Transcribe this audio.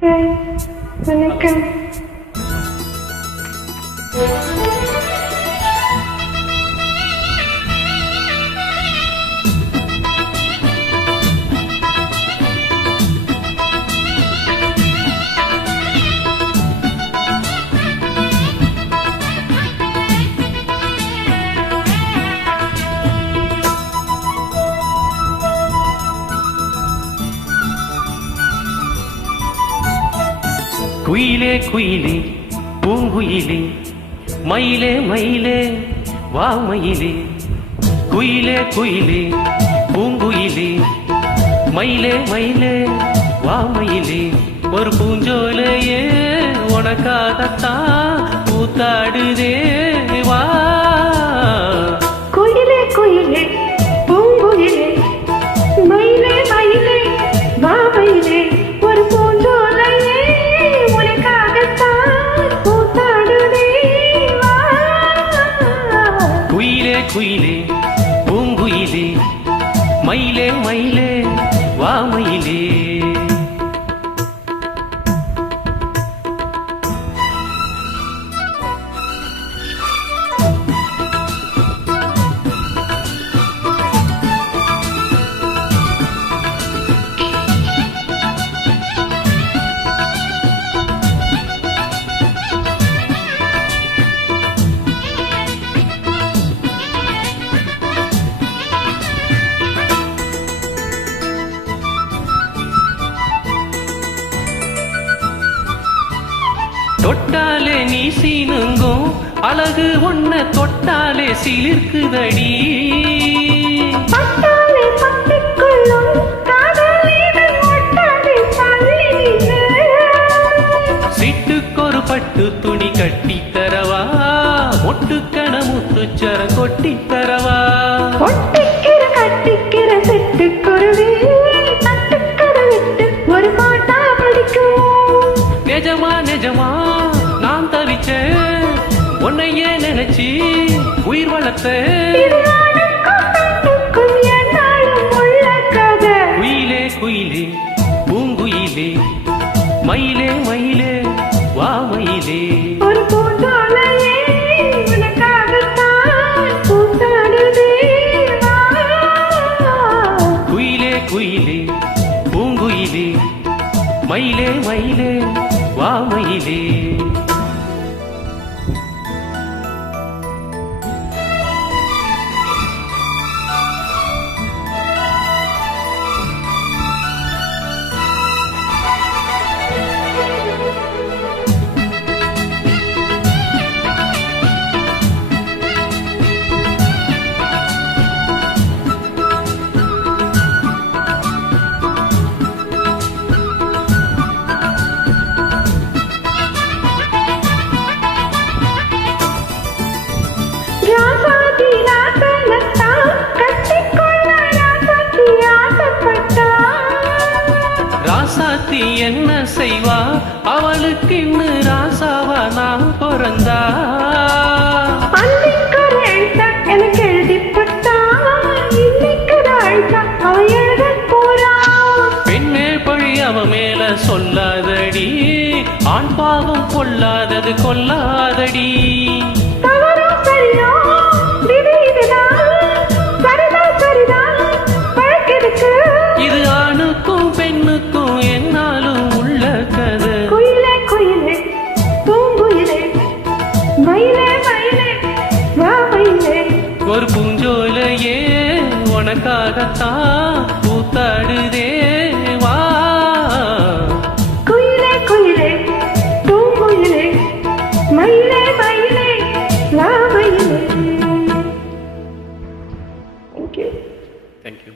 வணக்கம். குயிலே குயிலே பூங்குயிலே மயிலே மயிலே வா மயிலே. குயிலே குயிலே பூங்குயிலே மயிலே மயிலே வா மயிலே. ஒரு பூஞ்சோலையே உனக்காகத்தான் கூத்தாடுதே வா. குயிலே குயிலே பூங்குயிலே மயிலே மயிலே வா மயிலே. ஒரு பூஞ்சோலையே உனக்காகத்தான் கூத்தாடுதே வா. குயிலே குயிலே பூங்குயிலே மயிலே மயிலே வா மயிலே. தொட்டாலே நீ சீனுங்கும் அழகு ஒன்ன தொட்டாலே சிலிர்க்குதடி. சிட்டுக்கொரு பட்டு துணி கட்டி தரவா, மொட்டுக்கண முத்துச்சர கொட்டி தரவா. கட்டிக்கிற சிட்டுக்குருவி ஒரு பாட்டா படிக்கும். நிஜமா நிஜமா நான் தவிச்சேன் உன்னையே நினைச்சி உயிர் வளர்த்த. குயிலே குயிலே பூங்குயிலே மயிலே மயிலே வா மயிலே. ஒரு பூஞ்சோலையே உனக்காகத்தான் கூத்தாடுதே வா. குயிலே குயிலே பூங்குயிலே மயிலே மயிலே வா மயிலே. ராசாத்தி என்ன செய்வா அவளுக்கு இன்னும் ராசாவா நான் பிறந்தா. எனக்கு எழுதிப்பட்டா இன்னைக்கு அவ எழுத போறா. பெண்ணே பழி அவ மேல சொல்லாதடி, ஆண் பாவம் கொள்ளாதது கொல்லாதடி. இது ஆணுக்கும் பெண்ணுக்கும் என்னாலும் உள்ள கதை. குயிலே குயிலே பூங்குயிலே மயிலே மயிலே வா மயிலே. ஒரு பூஞ்சோலையே உனக்காகத்தான் கூத்தாடுதே வா. குயிலே குயிலே பூங்குயிலே மயிலே மயிலே வா மயிலே. Thank you. Thank you.